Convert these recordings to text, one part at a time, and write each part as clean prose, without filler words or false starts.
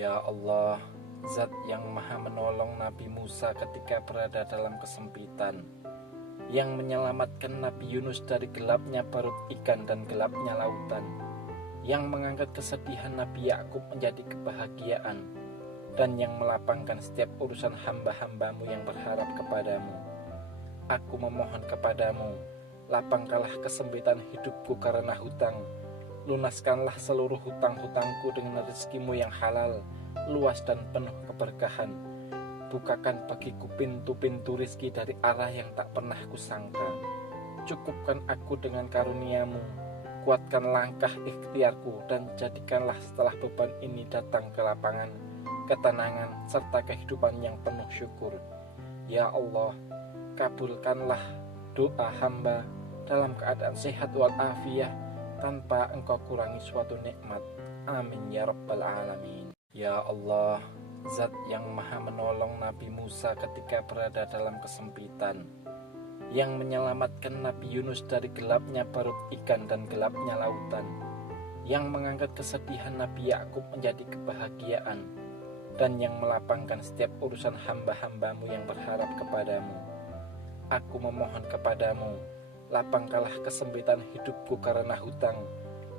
Ya Allah, Zat yang maha menolong Nabi Musa ketika berada dalam kesempitan, yang menyelamatkan Nabi Yunus dari gelapnya perut ikan dan gelapnya lautan, yang mengangkat kesedihan Nabi Yakub menjadi kebahagiaan, dan yang melapangkan setiap urusan hamba-hambamu yang berharap kepadamu. Aku memohon kepadamu, lapangkanlah kesempitan hidupku karena hutang. Lunaskanlah seluruh hutang-hutangku dengan rezekimu yang halal, luas dan penuh keberkahan. Bukakan bagiku pintu-pintu rizki dari arah yang tak pernah kusangka. Cukupkan aku dengan karuniamu, kuatkan langkah ikhtiarku, dan jadikanlah setelah beban ini datang ke lapangan, ketenangan, serta kehidupan yang penuh syukur. Ya Allah, kabulkanlah doa hamba dalam keadaan sehat walafiat, tanpa engkau kurangi suatu nikmat. Amin ya rabbal alamin. Ya Allah, Zat yang maha menolong Nabi Musa ketika berada dalam kesempitan, yang menyelamatkan Nabi Yunus dari gelapnya perut ikan dan gelapnya lautan, yang mengangkat kesedihan Nabi Yakub menjadi kebahagiaan, dan yang melapangkan setiap urusan hamba-hambamu yang berharap kepadamu. Aku memohon kepadamu, lapangkanlah kesempitan hidupku karena hutang.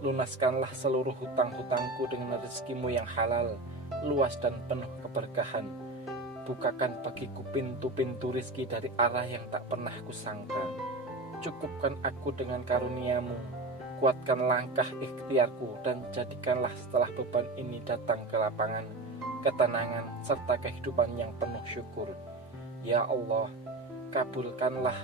Lunaskanlah seluruh hutang-hutangku dengan rezekimu yang halal, luas dan penuh keberkahan. Bukakan bagiku pintu-pintu rizki dari arah yang tak pernah kusangka. Cukupkan aku dengan karuniamu, kuatkan langkah ikhtiarku, dan jadikanlah setelah beban ini datang ke lapangan, ketenangan, serta kehidupan yang penuh syukur. Ya Allah, kabulkanlah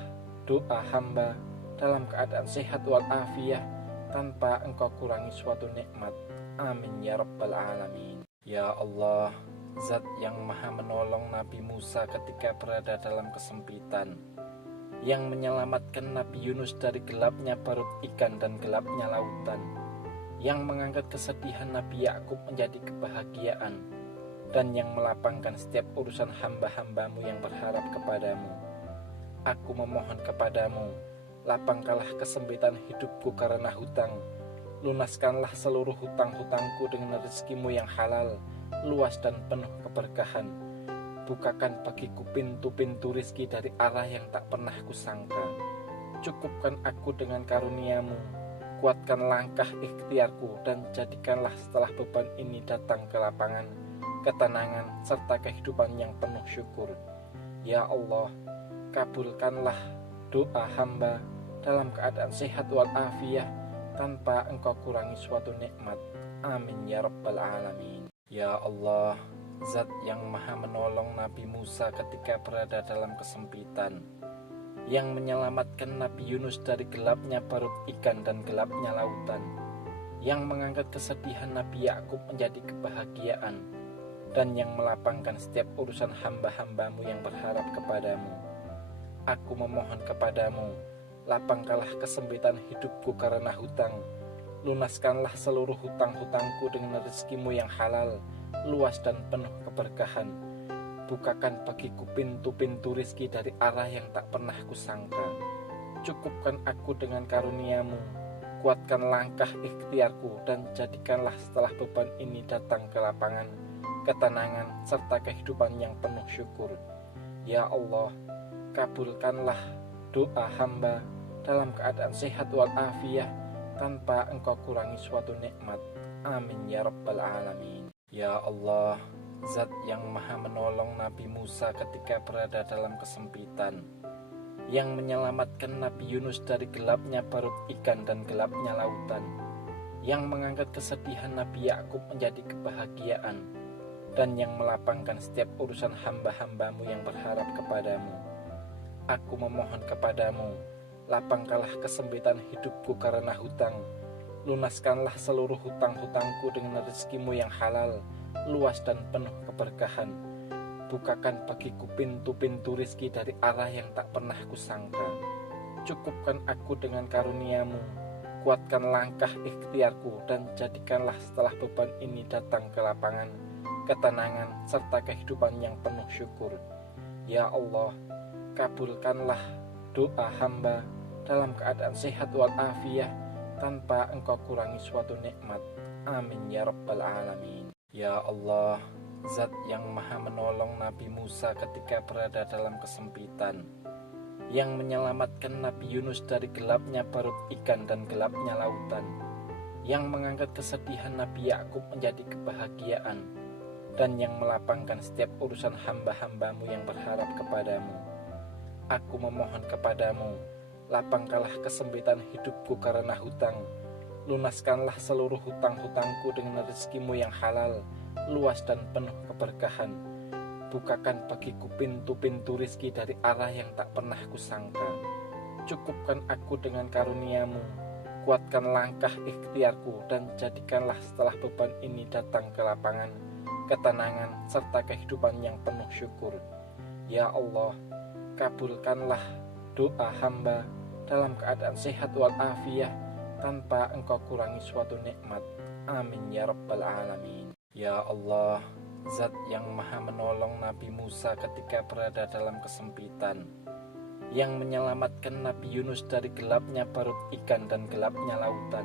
doa hamba dalam keadaan sehat walafiat, tanpa engkau kurangi suatu nikmat. Amin ya rabbal alamin. Ya Allah, Zat yang maha menolong Nabi Musa ketika berada dalam kesempitan, yang menyelamatkan Nabi Yunus dari gelapnya perut ikan dan gelapnya lautan, yang mengangkat kesedihan Nabi Yakub menjadi kebahagiaan, dan yang melapangkan setiap urusan hamba-hambamu yang berharap kepadamu. Aku memohon kepadamu, lapangkanlah kesempitan hidupku karena hutang. Lunaskanlah seluruh hutang-hutangku dengan rezekimu yang halal, luas dan penuh keberkahan. Bukakan bagiku pintu-pintu rizki dari arah yang tak pernah kusangka. Cukupkan aku dengan karuniamu, kuatkan langkah ikhtiarku, dan jadikanlah setelah beban ini datang ke lapangan, ketenangan, serta kehidupan yang penuh syukur. Ya Allah, kabulkanlah doa hamba dalam keadaan sehat walafiat, tanpa engkau kurangi suatu nikmat. Amin ya rabbal alamin. Ya Allah, Zat yang maha menolong Nabi Musa ketika berada dalam kesempitan, yang menyelamatkan Nabi Yunus dari gelapnya perut ikan dan gelapnya lautan, yang mengangkat kesedihan Nabi Yakub menjadi kebahagiaan, dan yang melapangkan setiap urusan hamba-hambamu yang berharap kepadamu. Aku memohon kepadamu, lapangkanlah kesempitan hidupku karena hutang. Lunaskanlah seluruh hutang-hutangku dengan rezekimu yang halal, luas dan penuh keberkahan. Bukakan bagiku pintu-pintu rizki dari arah yang tak pernah kusangka. Cukupkan aku dengan karuniamu, kuatkan langkah ikhtiarku, dan jadikanlah setelah beban ini datang ke lapangan, ketenangan, serta kehidupan yang penuh syukur. Ya Allah, kabulkanlah doa hamba dalam keadaan sehat walafiat, tanpa engkau kurangi suatu nikmat. Amin ya rabbal alamin. Ya Allah, Zat yang maha menolong Nabi Musa ketika berada dalam kesempitan, yang menyelamatkan Nabi Yunus dari gelapnya perut ikan dan gelapnya lautan, yang mengangkat kesedihan Nabi Yakub menjadi kebahagiaan, dan yang melapangkan setiap urusan hamba-hambamu yang berharap kepadamu. Aku memohon kepadamu, lapangkanlah kesempitan hidupku karena hutang. Lunaskanlah seluruh hutang-hutangku dengan rezekimu yang halal, luas dan penuh keberkahan. Bukakan bagiku pintu-pintu rizki dari arah yang tak pernah kusangka. Cukupkan aku dengan karuniamu, kuatkan langkah ikhtiarku, dan jadikanlah setelah beban ini datang ke lapangan, ketenangan, serta kehidupan yang penuh syukur. Ya Allah, kabulkanlah doa hamba dalam keadaan sehat walafiat, tanpa engkau kurangi suatu nikmat. Amin ya rabbal alamin. Ya Allah, Zat yang maha menolong Nabi Musa ketika berada dalam kesempitan, yang menyelamatkan Nabi Yunus dari gelapnya perut ikan dan gelapnya lautan, yang mengangkat kesedihan Nabi Yakub menjadi kebahagiaan, dan yang melapangkan setiap urusan hamba-hambamu yang berharap kepadamu. Aku memohon kepadamu, lapangkanlah kesempitan hidupku karena hutang. Lunaskanlah seluruh hutang-hutangku dengan rezekimu yang halal, luas dan penuh keberkahan. Bukakan bagiku pintu-pintu rizki dari arah yang tak pernah kusangka. Cukupkan aku dengan karuniamu, kuatkan langkah ikhtiarku, dan jadikanlah setelah beban ini datang ke lapangan, ketenangan, serta kehidupan yang penuh syukur. Ya Allah, kabulkanlah doa hamba dalam keadaan sehat walafiat, tanpa engkau kurangi suatu nikmat. Amin ya rabbal alamin. Ya Allah, Zat yang maha menolong Nabi Musa ketika berada dalam kesempitan, yang menyelamatkan Nabi Yunus dari gelapnya perut ikan dan gelapnya lautan,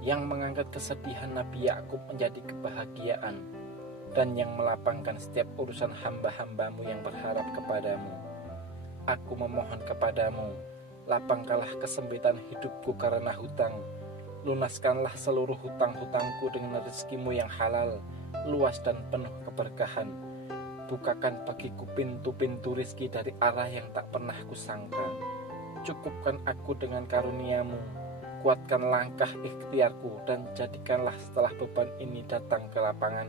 yang mengangkat kesedihan Nabi Yakub menjadi kebahagiaan, dan yang melapangkan setiap urusan hamba-hambamu yang berharap kepadamu. Aku memohon kepadamu, lapangkanlah kesempitan hidupku karena hutang. Lunaskanlah seluruh hutang-hutangku dengan rezekimu yang halal, luas dan penuh keberkahan. Bukakan bagiku pintu-pintu rizki dari arah yang tak pernah kusangka. Cukupkan aku dengan karuniamu, kuatkan langkah ikhtiarku, dan jadikanlah setelah beban ini datang ke lapangan,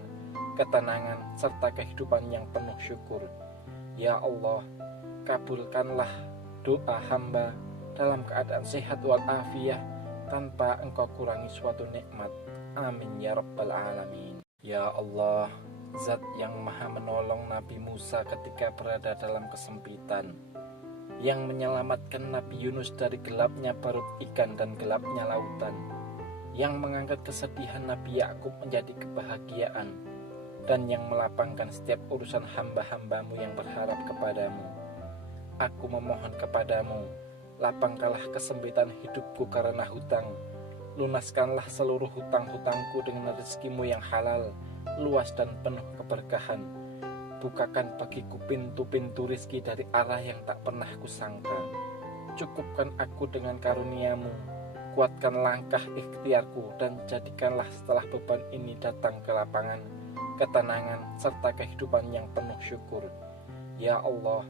ketenangan, serta kehidupan yang penuh syukur. Ya Allah, kabulkanlah doa hamba dalam keadaan sehat walafiat, tanpa engkau kurangi suatu nikmat. Amin ya rabbal alamin. Ya Allah, Zat yang maha menolong Nabi Musa ketika berada dalam kesempitan, yang menyelamatkan Nabi Yunus dari gelapnya perut ikan dan gelapnya lautan, yang mengangkat kesedihan Nabi Yakub menjadi kebahagiaan, dan yang melapangkan setiap urusan hamba-hambamu yang berharap kepadamu. Aku memohon kepadamu, lapangkanlah kesempitan hidupku karena hutang. Lunaskanlah seluruh hutang-hutangku dengan rezekimu yang halal, luas dan penuh keberkahan. Bukakan bagiku pintu-pintu rizki dari arah yang tak pernah kusangka. Cukupkan aku dengan karuniamu, kuatkan langkah ikhtiarku, dan jadikanlah setelah beban ini datang ke lapangan, ketenangan, serta kehidupan yang penuh syukur. Ya Allah,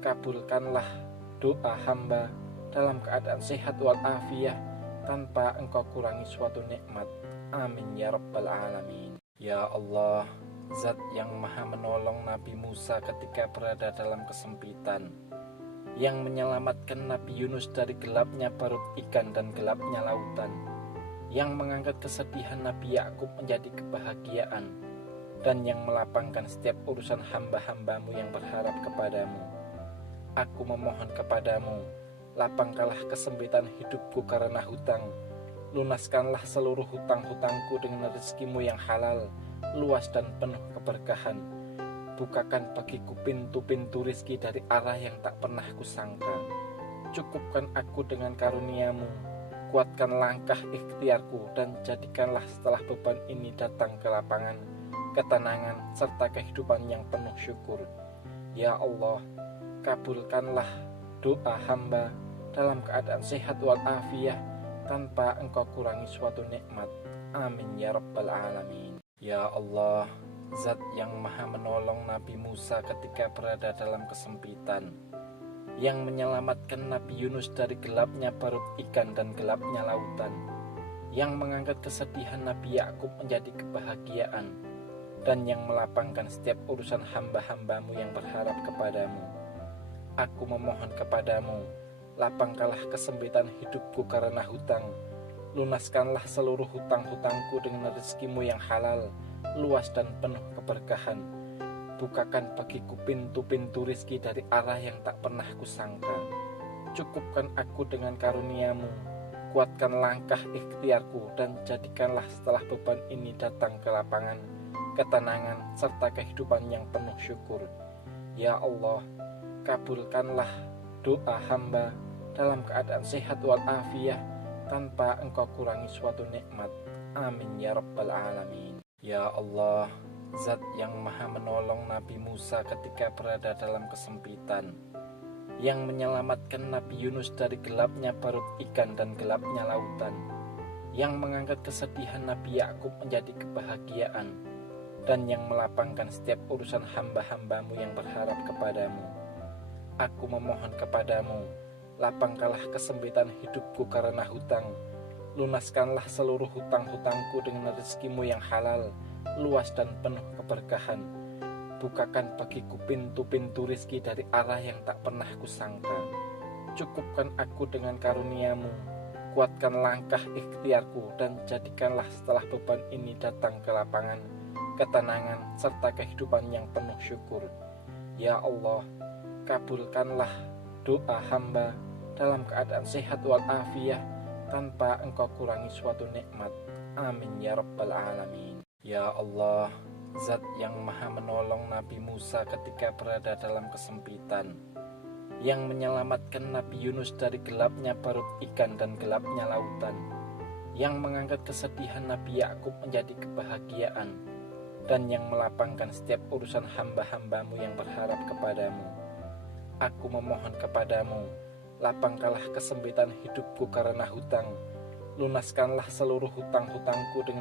kabulkanlah doa hamba dalam keadaan sehat walafiat, tanpa engkau kurangi suatu nikmat. Amin ya rabbal alamin. Ya Allah, Zat yang maha menolong Nabi Musa ketika berada dalam kesempitan, yang menyelamatkan Nabi Yunus dari gelapnya perut ikan dan gelapnya lautan, yang mengangkat kesedihan Nabi Yakub menjadi kebahagiaan, dan yang melapangkan setiap urusan hamba-hambamu yang berharap kepadamu. Aku memohon kepadamu, lapangkanlah kesempitan hidupku karena hutang. Lunaskanlah seluruh hutang-hutangku dengan rezekimu yang halal, luas dan penuh keberkahan. Bukakan bagiku pintu-pintu rizki dari arah yang tak pernah kusangka. Cukupkan aku dengan karuniamu, kuatkan langkah ikhtiarku, dan jadikanlah setelah beban ini datang ke lapangan, ketenangan, serta kehidupan yang penuh syukur. Ya Allah, kabulkanlah doa hamba dalam keadaan sehat walafiat, tanpa engkau kurangi suatu nikmat. Amin ya rabbal alamin. Ya Allah, Zat yang maha menolong Nabi Musa ketika berada dalam kesempitan, yang menyelamatkan Nabi Yunus dari gelapnya perut ikan dan gelapnya lautan, yang mengangkat kesedihan Nabi Yakub menjadi kebahagiaan, dan yang melapangkan setiap urusan hamba-hambamu yang berharap kepadamu. Aku memohon kepadamu, lapangkanlah kesempitan hidupku karena hutang. Lunaskanlah seluruh hutang-hutangku dengan rezekimu yang halal, luas dan penuh keberkahan. Bukakan bagiku pintu-pintu rizki dari arah yang tak pernah kusangka. Cukupkan aku dengan karuniamu, kuatkan langkah ikhtiarku, dan jadikanlah setelah beban ini datang ke lapangan, ketenangan, serta kehidupan yang penuh syukur. Ya Allah, kabulkanlah doa hamba dalam keadaan sehat walafiat, tanpa engkau kurangi suatu nikmat. Amin ya rabbal alamin. Ya Allah, Zat yang maha menolong Nabi Musa ketika berada dalam kesempitan, yang menyelamatkan Nabi Yunus dari gelapnya perut ikan dan gelapnya lautan, yang mengangkat kesedihan Nabi Yakub menjadi kebahagiaan, dan yang melapangkan setiap urusan hamba-hambamu yang berharap kepadamu. Aku memohon kepadamu, lapangkanlah kesempitan hidupku karena hutang, lunaskanlah seluruh hutang-hutangku dengan rezekimu yang halal, luas dan penuh keberkahan. Bukakan bagiku pintu-pintu rizki dari arah yang tak pernah kusangka. Cukupkan aku dengan karuniamu, kuatkan langkah ikhtiarku, dan jadikanlah setelah beban ini datang kelapangan, ketenangan, serta kehidupan yang penuh syukur. Ya Allah, kabulkanlah doa hamba dalam keadaan sehat walafiat tanpa engkau kurangi suatu nikmat. Amin ya rabbal alamin. Ya Allah, Zat yang maha menolong Nabi Musa ketika berada dalam kesempitan, yang menyelamatkan Nabi Yunus dari gelapnya perut ikan dan gelapnya lautan, yang mengangkat kesedihan Nabi Yakub menjadi kebahagiaan, dan yang melapangkan setiap urusan hamba-hambamu yang berharap kepadamu. Aku memohon kepadamu, lapangkanlah kesempitan hidupku karena hutang, lunaskanlah seluruh hutang-hutangku dengan